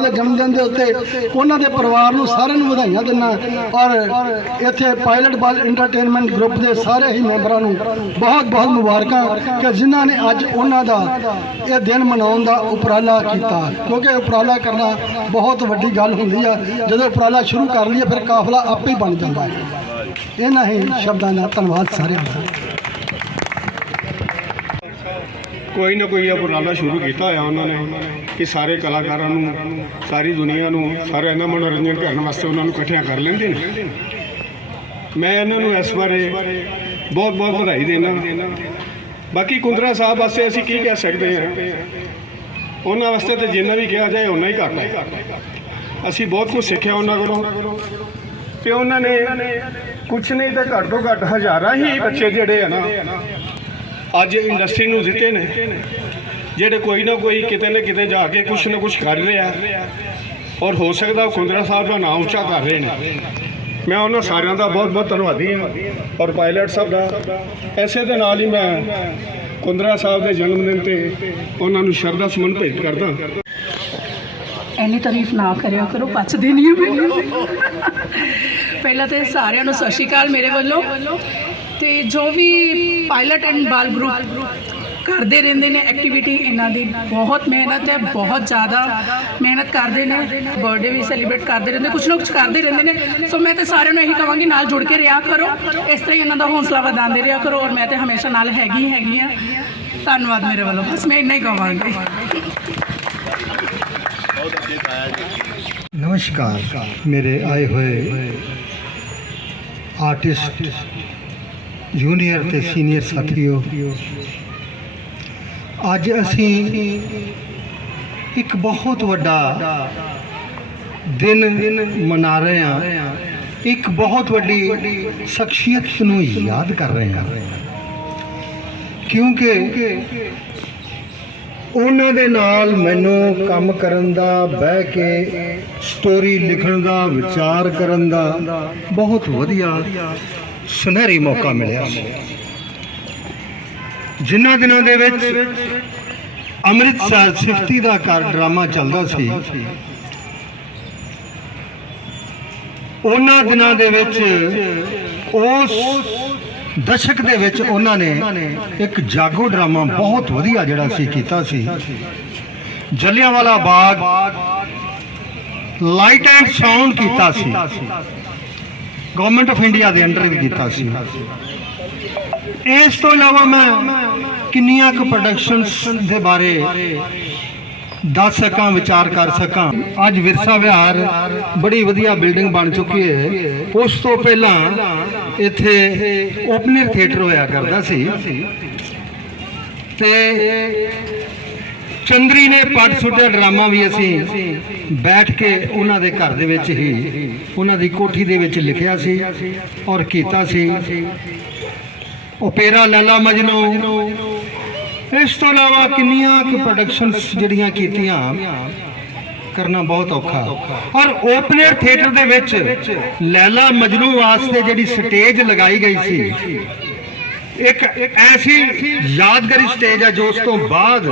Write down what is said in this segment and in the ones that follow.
ਉਹਨਾਂ ਦੇ ਜਨਮ ਦਿਨ ਦੇ ਉੱਤੇ ਉਹਨਾਂ ਦੇ ਪਰਿਵਾਰ ਨੂੰ ਸਾਰਿਆਂ ਨੂੰ ਵਧਾਈਆਂ ਦਿੰਦਾ ਔਰ ਇੱਥੇ ਪਾਇਲਟ ਬਾਲ ਐਂਟਰਟੇਨਮੈਂਟ ਗਰੁੱਪ ਦੇ ਸਾਰੇ ਹੀ ਮੈਂਬਰਾਂ ਨੂੰ ਬਹੁਤ ਬਹੁਤ ਮੁਬਾਰਕਾਂ ਕਿ ਜਿਨ੍ਹਾਂ ਨੇ ਅੱਜ ਉਹਨਾਂ ਦਾ ਇਹ ਦਿਨ ਮਨਾਉਣ ਦਾ ਉਪਰਾਲਾ ਕੀਤਾ। ਕਿਉਂਕਿ ਉਪਰਾਲਾ ਕਰਨਾ ਬਹੁਤ ਵੱਡੀ ਗੱਲ ਹੁੰਦੀ ਆ। ਜਦੋਂ ਉਪਰਾਲਾ ਸ਼ੁਰੂ ਕਰ ਲਈਏ, ਫਿਰ ਕਾਫਲਾ ਆਪੇ ਹੀ ਬਣ ਜਾਂਦਾ ਹੈ। ਇਹਨਾਂ ਹੀ ਸ਼ਬਦਾਂ ਦਾ ਧੰਨਵਾਦ ਸਾਰਿਆਂ ਦਾ। ਕੋਈ ਨਾ ਕੋਈ ਉਪਰਾਲਾ ਸ਼ੁਰੂ ਕੀਤਾ ਹੋਇਆ ਉਹਨਾਂ ਨੇ ਕਿ ਸਾਰੇ ਕਲਾਕਾਰਾਂ ਨੂੰ, ਸਾਰੀ ਦੁਨੀਆ ਨੂੰ ਸਾਰਿਆਂ ਦਾ ਮਨੋਰੰਜਨ ਕਰਨ ਵਾਸਤੇ ਉਹਨਾਂ ਨੂੰ ਇਕੱਠਿਆਂ ਕਰ ਲੈਂਦੇ ਨੇ। ਮੈਂ ਇਹਨਾਂ ਨੂੰ ਇਸ ਬਾਰੇ ਬਹੁਤ ਬਹੁਤ ਵਧਾਈ ਦੇਣਾ ਬਾਕੀ ਕੁੰਦਰਾ ਸਾਹਿਬ ਵਾਸਤੇ ਅਸੀਂ ਕੀ ਕਹਿ ਸਕਦੇ ਹਾਂ? ਉਹਨਾਂ ਵਾਸਤੇ ਤੇ ਜਿੰਨਾ ਵੀ ਕਿਹਾ ਜਾਏ ਉਹਨਾਂ ਹੀ ਘੱਟ ਹੈ। ਅਸੀਂ ਬਹੁਤ ਕੁਝ ਸਿੱਖਿਆ ਉਹਨਾਂ ਕੋਲੋਂ। ਤੇ ਉਹਨਾਂ ਨੇ ਕੁਝ ਨਹੀਂ ਤਾਂ ਘੱਟੋ ਘੱਟ ਹਜ਼ਾਰਾਂ ਹੀ ਬੱਚੇ ਜਿਹੜੇ ਆ ਨਾ ਅੱਜ ਇੰਡਸਟਰੀ ਨੂੰ ਦਿੱਤੇ ਨੇ। ਜਿਹੜੇ ਕੋਈ ਨਾ ਕੋਈ ਕਿਤੇ ਨਾ ਕਿਤੇ ਜਾ ਕੇ ਕੁਛ ਨਾ ਕੁਛ ਕਰ ਰਿਹਾ। ਔਰ ਹੋ ਸਕਦਾ ਉਹ ਕੁੰਦਰਾ ਸਾਹਿਬ ਦਾ ਨਾਮ ਉੱਚਾ ਕਰ ਰਹੇ ਨੇ। ਮੈਂ ਉਹਨਾਂ ਸਾਰਿਆਂ ਦਾ ਬਹੁਤ ਬਹੁਤ ਧੰਨਵਾਦੀ ਹਾਂ। ਔਰ ਪਾਇਲਟ ਸਾਹਿਬ ਦਾ। ਐਸੇ ਦੇ ਨਾਲ ਹੀ ਮੈਂ ਕੁੰਦਰਾ ਸਾਹਿਬ ਦੇ ਜਨਮ ਦਿਨ ਤੇ ਉਹਨਾਂ ਨੂੰ ਸ਼ਰਧਾ ਸੁਮਨ ਭੇਟ ਕਰਦਾ ਇੰਨੀ ਤਾਰੀਫ ਨਾ ਕਰਿਆ ਕਰੋ ਪਚਦੀ ਨਹੀਂ ਮੈਨੂੰ। ਪਹਿਲਾਂ ਤੇ ਸਾਰਿਆਂ ਨੂੰ ਸਤਿ ਸ਼੍ਰੀ ਅਕਾਲ ਮੇਰੇ ਵੱਲੋਂ। ਤੇ ਜੋ ਵੀ ਪਾਇਲਟ ਐਂਡ ਬਾਲ ਗਰੁੱਪ ਕਰਦੇ ਰਹਿੰਦੇ ਨੇ ਐਕਟੀਵਿਟੀ ਇਹਨਾਂ ਦੀ ਬਹੁਤ ਮਿਹਨਤ ਹੈ, ਬਹੁਤ ਜ਼ਿਆਦਾ ਮਿਹਨਤ ਕਰਦੇ ਨੇ ਬਰਥਡੇ ਵੀ ਸੈਲੀਬ੍ਰੇਟ ਕਰਦੇ ਰਹਿੰਦੇ ਕੁਝ ਨਾ ਕੁਝ ਕਰਦੇ ਰਹਿੰਦੇ ਨੇ। ਸੋ ਮੈਂ ਤੇ ਸਾਰਿਆਂ ਨੂੰ ਇਹੀ ਕਹਾਂਗੀ, ਨਾਲ ਜੁੜ ਕੇ ਰਿਹਾ ਕਰੋ। ਇਸ ਤਰ੍ਹਾਂ ਹੀ ਇਹਨਾਂ ਦਾ ਹੌਸਲਾ ਵਧਾਉਂਦੇ ਰਿਹਾ ਕਰੋ ਔਰ ਮੈਂ ਤੇ ਹਮੇਸ਼ਾ ਨਾਲ ਹੈਗੀ ਹੈਗੀ ਆ। ਧੰਨਵਾਦ ਮੇਰੇ ਵੱਲੋਂ, ਬਸ ਮੈਂ ਇੰਨਾ ਹੀ ਕਹਾਂਗੀ। ਨਮਸਕਾਰ, ਮੇਰੇ ਆਏ ਹੋਏ ਆਰਟਿਸਟ ਜੂਨੀਅਰ ਤੇ ਸੀਨੀਅਰ ਸਾਥੀਓ, ਅੱਜ ਅਸੀਂ ਇੱਕ ਬਹੁਤ ਵੱਡਾ ਦਿਨ ਮਨਾ ਰਹੇ ਹਾਂ। ਇੱਕ ਬਹੁਤ ਵੱਡੀ ਸ਼ਖਸੀਅਤ ਨੂੰ ਯਾਦ ਕਰ ਰਹੇ ਹਾਂ। ਕਿਉਂਕਿ ਉਹਨਾਂ ਦੇ ਨਾਲ ਮੈਨੂੰ ਕੰਮ ਕਰਨ ਦਾ, ਬਹਿ ਕੇ ਸਟੋਰੀ ਲਿਖਣ ਦਾ, ਵਿਚਾਰ ਕਰਨ ਦਾ ਬਹੁਤ ਵਧੀਆ ਸੁਨਹਿਰੀ ਮੌਕਾ ਮਿਲਿਆ। ਜਿਨ੍ਹਾਂ ਦਿਨਾਂ ਦੇ ਵਿੱਚ ਅੰਮ੍ਰਿਤਸਰ ਸਿਫਤੀ ਦਾ ਘਰ ਡਰਾਮਾ ਚੱਲਦਾ ਸੀ, ਉਹਨਾਂ ਦਿਨਾਂ ਦੇ ਵਿੱਚ ਉਸ ਦਸ਼ਕ ਦੇ ਵਿੱਚ ਉਹਨਾਂ ਨੇ ਇੱਕ ਜਾਗੋ ਡਰਾਮਾ ਬਹੁਤ ਵਧੀਆ ਜਿਹੜਾ ਸੀ ਕੀਤਾ ਸੀ। Jallianwala Bagh light and sound ਕੀਤਾ ਸੀ। ਗਵਰਨਮੈਂਟ ਆਫ ਇੰਡੀਆ ਦੇ ਅੰਡਰ ਵੀ ਕੀਤਾ ਸੀ। ਇਸ ਤੋਂ ਇਲਾਵਾ ਮੈਂ ਕਿੰਨੀਆਂ ਕੁ ਪ੍ਰੋਡਕਸ਼ਨਸ ਦੇ ਬਾਰੇ ਦੱਸ ਸਕਾਂ, ਵਿਚਾਰ ਕਰ ਸਕਾਂ। ਅੱਜ ਵਿਰਸਾ ਵਿਹਾਰ ਬੜੀ ਵਧੀਆ ਬਿਲਡਿੰਗ ਬਣ ਚੁੱਕੀ ਹੈ ਉਸ ਤੋਂ ਪਹਿਲਾਂ ਇੱਥੇ ਓਪਨਰ ਥੀਏਟਰ ਹੋਇਆ ਕਰਦਾ ਸੀ। ਤੇ ਚੰਦਰੀ ਨੇ ਪੱਟ ਸੁੱਟਿਆ, ਡਰਾਮਾ ਵੀ ਅਸੀਂ ਬੈਠ ਕੇ ਉਹਨਾਂ ਦੇ ਘਰ ਦੇ ਵਿੱਚ ਹੀ, ਉਹਨਾਂ ਦੀ ਕੋਠੀ ਦੇ ਵਿੱਚ ਲਿਖਿਆ ਸੀ ਔਰ ਕੀਤਾ ਸੀ। ਓਪੇਰਾ ਲੈਲਾ ਮਜਨੂ, ਇਸ ਤੋਂ ਇਲਾਵਾ ਕਿੰਨੀਆਂ ਕੁ ਪ੍ਰੋਡਕਸ਼ਨਸ ਜਿਹੜੀਆਂ ਕੀਤੀਆਂ, ਕਰਨਾ ਬਹੁਤ ਔਖਾ। ਔਰ ਓਪਨਰ ਥੀਏਟਰ ਦੇ ਵਿੱਚ ਲੈਲਾ ਮਜਨੂ ਵਾਸਤੇ ਜਿਹੜੀ ਸਟੇਜ ਲਗਾਈ ਗਈ ਸੀ ਇੱਕ ਐਸੀ ਯਾਦਗਾਰੀ ਸਟੇਜ ਹੈ ਜੋ ਉਸ ਤੋਂ ਬਾਅਦ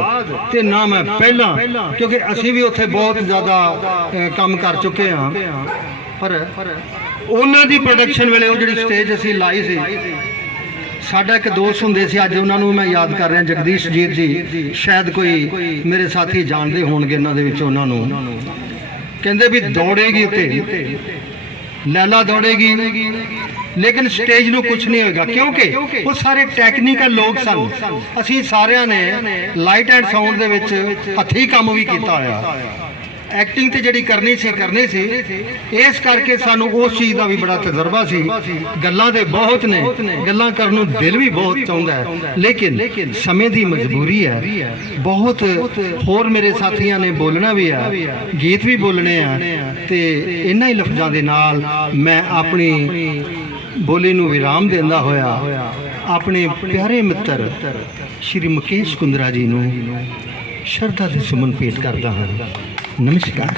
ਤੇ ਨਾ ਮੈਂ ਪਹਿਲਾਂ, ਕਿਉਂਕਿ ਅਸੀਂ ਵੀ ਉੱਥੇ ਬਹੁਤ ਜ਼ਿਆਦਾ ਕੰਮ ਕਰ ਚੁੱਕੇ ਹਾਂ। ਪਰ ਉਹਨਾਂ ਦੀ ਪ੍ਰੋਡਕਸ਼ਨ ਵੇਲੇ ਉਹ ਜਿਹੜੀ ਸਟੇਜ ਅਸੀਂ ਲਾਈ ਸੀ, ਸਾਡਾ ਇੱਕ ਦੋਸਤ ਹੁੰਦੇ ਸੀ, ਅੱਜ ਉਹਨਾਂ ਨੂੰ ਮੈਂ ਯਾਦ ਕਰ ਰਿਹਾ, ਜਗਦੀਸ਼ ਜੀਤ ਜੀ। ਸ਼ਾਇਦ ਕੋਈ ਮੇਰੇ ਸਾਥੀ ਜਾਣਦੇ ਹੋਣਗੇ ਇਹਨਾਂ ਦੇ ਵਿੱਚ ਉਹਨਾਂ ਨੂੰ। ਕਹਿੰਦੇ ਵੀ ਦੌੜੇਗੀ ਉੱਤੇ। ਲੈਲਾ ਦੌੜੇਗੀ। ਲੇਕਿਨ ਸਟੇਜ ਨੂੰ ਕੁਝ ਨਹੀਂ ਹੋਏਗਾ ਕਿਉਂਕਿ ਉਹ ਸਾਰੇ ਟੈਕਨੀਕਲ ਲੋਕ ਸਨ। ਅਸੀਂ ਸਾਰਿਆਂ ਨੇ ਲਾਈਟ ਐਂਡ ਸਾਊਂਡ ਦੇ ਵਿੱਚ ਹੱਥੀਂ ਕੰਮ ਵੀ ਕੀਤਾ ਹੋਇਆ। ਐਕਟਿੰਗ ਤੇ ਜਿਹੜੀ ਕਰਨੀ ਸੀ ਕਰਨੀ ਸੀ। ਇਸ ਕਰਕੇ ਸਾਨੂੰ ਉਸ ਚੀਜ਼ ਦਾ ਵੀ ਬੜਾ ਤਜਰਬਾ ਸੀ। ਗੱਲਾਂ ਦੇ ਬਹੁਤ ਨੇ। ਗੱਲਾਂ ਕਰਨ ਨੂੰ ਦਿਲ ਵੀ ਬਹੁਤ ਚਾਹੁੰਦਾ ਹੈ। ਲੇਕਿਨ ਸਮੇਂ ਦੀ ਮਜਬੂਰੀ ਹੈ। ਬਹੁਤ ਹੋਰ ਮੇਰੇ ਸਾਥੀਆਂ ਨੇ ਬੋਲਣਾ ਵੀ ਆ। ਗੀਤ ਵੀ ਬੋਲਣੇ ਆ। ਤੇ ਇਹਨਾਂ ਹੀ ਲਫ਼ਜ਼ਾਂ ਦੇ ਨਾਲ ਮੈਂ ਆਪਣੀ ਬੋਲੀ ਨੂੰ ਵਿਰਾਮ ਦਿੰਦਾ ਹੋਇਆ ਆਪਣੇ ਪਿਆਰੇ ਮਿੱਤਰ ਸ਼੍ਰੀ ਮੁਕੇਸ਼ ਕੁੰਦਰਾ ਜੀ ਨੂੰ ਸ਼ਰਧਾ ਦੇ ਸੁਮਨ ਭੇਟ ਕਰਦਾ ਹਾਂ। ਨਮਸਕਾਰ।